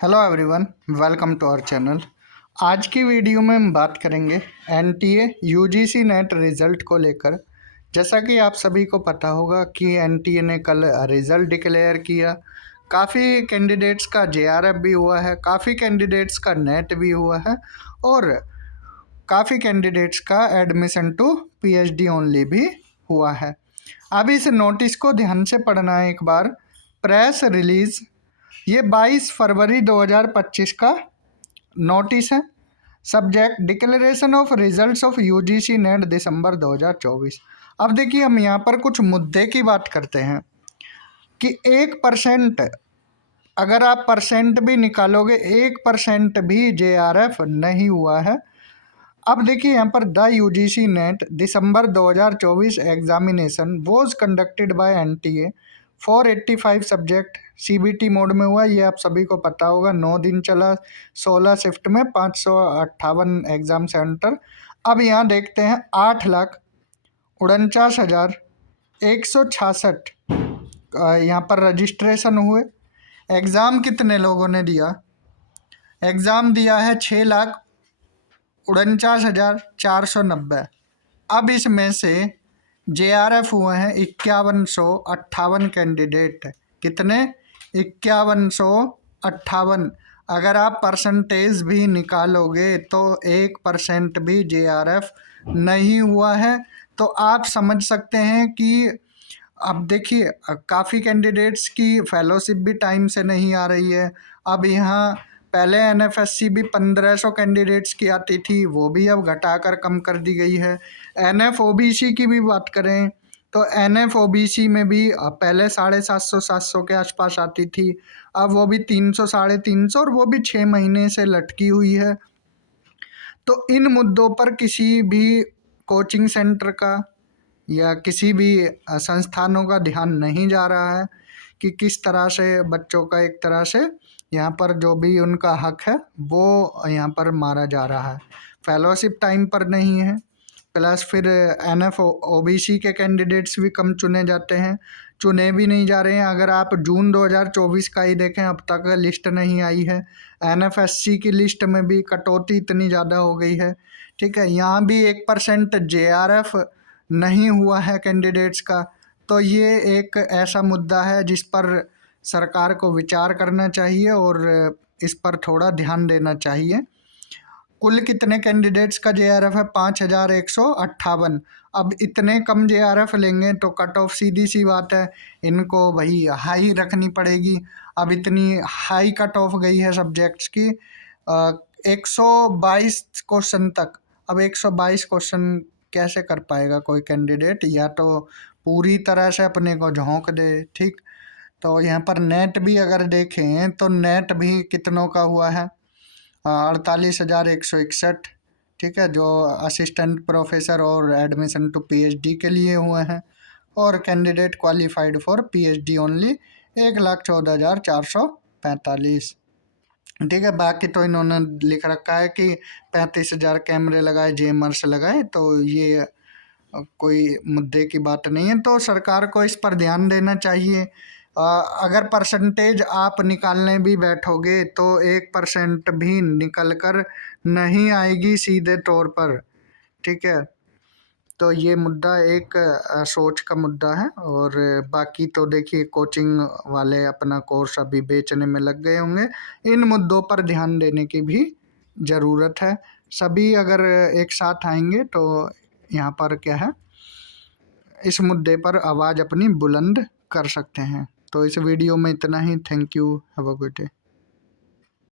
Hello everyone, welcome to our channel. आज की video में हम बात करेंगे एनटीए यूजीसी नेट रिज़ल्ट को लेकर। जैसा कि आप सभी को पता होगा कि एनटीए ने कल रिज़ल्ट डिक्लेयर किया। काफ़ी कैंडिडेट्स का जेआरएफ भी हुआ है, काफ़ी कैंडिडेट्स का नेट भी हुआ है और काफ़ी कैंडिडेट्स का एडमिशन टू पीएचडी ओनली भी हुआ है। अब इस नोटिस को ध्यान से पढ़ना है एक बार। प्रेस रिलीज़, ये 22 फरवरी 2025 का नोटिस है। Subject declaration of results of UGC NET December 2024। अब देखिए, हम यहाँ पर कुछ मुद्दे की बात करते हैं कि 1% अगर आप परसेंट भी निकालोगे, 1% भी जेआरएफ नहीं हुआ है। अब देखिए यहाँ पर the UGC NET December 2024 examination was conducted by NTA 485 subject CBT mode में हुआ। ये आप सभी को पता होगा। 9 दिन चला, 16 शिफ्ट में 558 एग्जाम सेंटर। अब यहाँ देखते हैं 8,49,166 यहाँ पर रजिस्ट्रेशन हुए। एग्ज़ाम कितने लोगों ने दिया? एग्ज़ाम दिया है 6,49,490। अब इसमें से जेआरएफ हुए हैं 5158 कैंडिडेट। कितने? 5158। अगर आप परसेंटेज भी निकालोगे तो 1% भी जेआरएफ नहीं हुआ है। तो आप समझ सकते हैं कि अब देखिए, काफ़ी कैंडिडेट्स की फेलोशिप भी टाइम से नहीं आ रही है। अब यहाँ पहले एनएफएससी भी 1500 कैंडिडेट्स की आती थी, वो भी अब घटाकर कम कर दी गई है। एनएफओबीसी की भी बात करें तो एनएफओबीसी में भी पहले 750 के आसपास आती थी, अब वो भी 300 350 और वो भी 6 महीने से लटकी हुई है। तो इन मुद्दों पर किसी भी कोचिंग सेंटर का या किसी भी संस्थानों का ध्यान नहीं जा रहा है कि किस तरह से बच्चों का एक तरह से यहाँ पर जो भी उनका हक है वो यहाँ पर मारा जा रहा है। फेलोशिप टाइम पर नहीं है, प्लस फिर एनएफओबीसी के कैंडिडेट्स भी कम चुने जाते हैं, चुने भी नहीं जा रहे हैं। अगर आप जून 2024 का ही देखें, अब तक लिस्ट नहीं आई है। एनएफएससी की लिस्ट में भी कटौती इतनी ज़्यादा हो गई है। ठीक है, यहाँ भी 1% जेआरएफ नहीं हुआ है कैंडिडेट्स का। तो ये एक ऐसा मुद्दा है जिस पर सरकार को विचार करना चाहिए और इस पर थोड़ा ध्यान देना चाहिए। कुल कितने कैंडिडेट्स का जेआरएफ है? 5,158। अब इतने कम जेआरएफ लेंगे तो कट ऑफ सीधी सी बात है, इनको वही हाई रखनी पड़ेगी। अब इतनी हाई कट ऑफ गई है सब्जेक्ट्स की 122 क्वेश्चन तक। अब 122 क्वेश्चन कैसे कर पाएगा कोई कैंडिडेट? या तो पूरी तरह से अपने को झोंक दे। ठीक, तो यहाँ पर नेट भी अगर देखें तो नेट भी कितनों का हुआ है? 48,161। ठीक है, जो असिस्टेंट प्रोफेसर और एडमिशन टू पीएचडी के लिए हुए हैं। और candidate qualified for PhD only 1,14,445। ठीक है, बाकी तो इन्होंने लिख रखा है कि 35,000 कैमरे लगाए, जेमर्स लगाए, तो ये कोई मुद्दे की बात नहीं है। तो सरकार को इस पर ध्यान देना चाहिए। अगर परसेंटेज आप निकालने भी बैठोगे तो 1% भी निकल कर नहीं आएगी सीधे तौर पर। ठीक है, तो ये मुद्दा एक सोच का मुद्दा है। और बाकी तो देखिए, कोचिंग वाले अपना कोर्स अभी बेचने में लग गए होंगे। इन मुद्दों पर ध्यान देने की भी ज़रूरत है। सभी अगर एक साथ आएंगे तो यहाँ पर क्या है, इस मुद्दे पर आवाज़ अपनी बुलंद कर सकते हैं। तो इस वीडियो में इतना ही। Thank you, have a good day.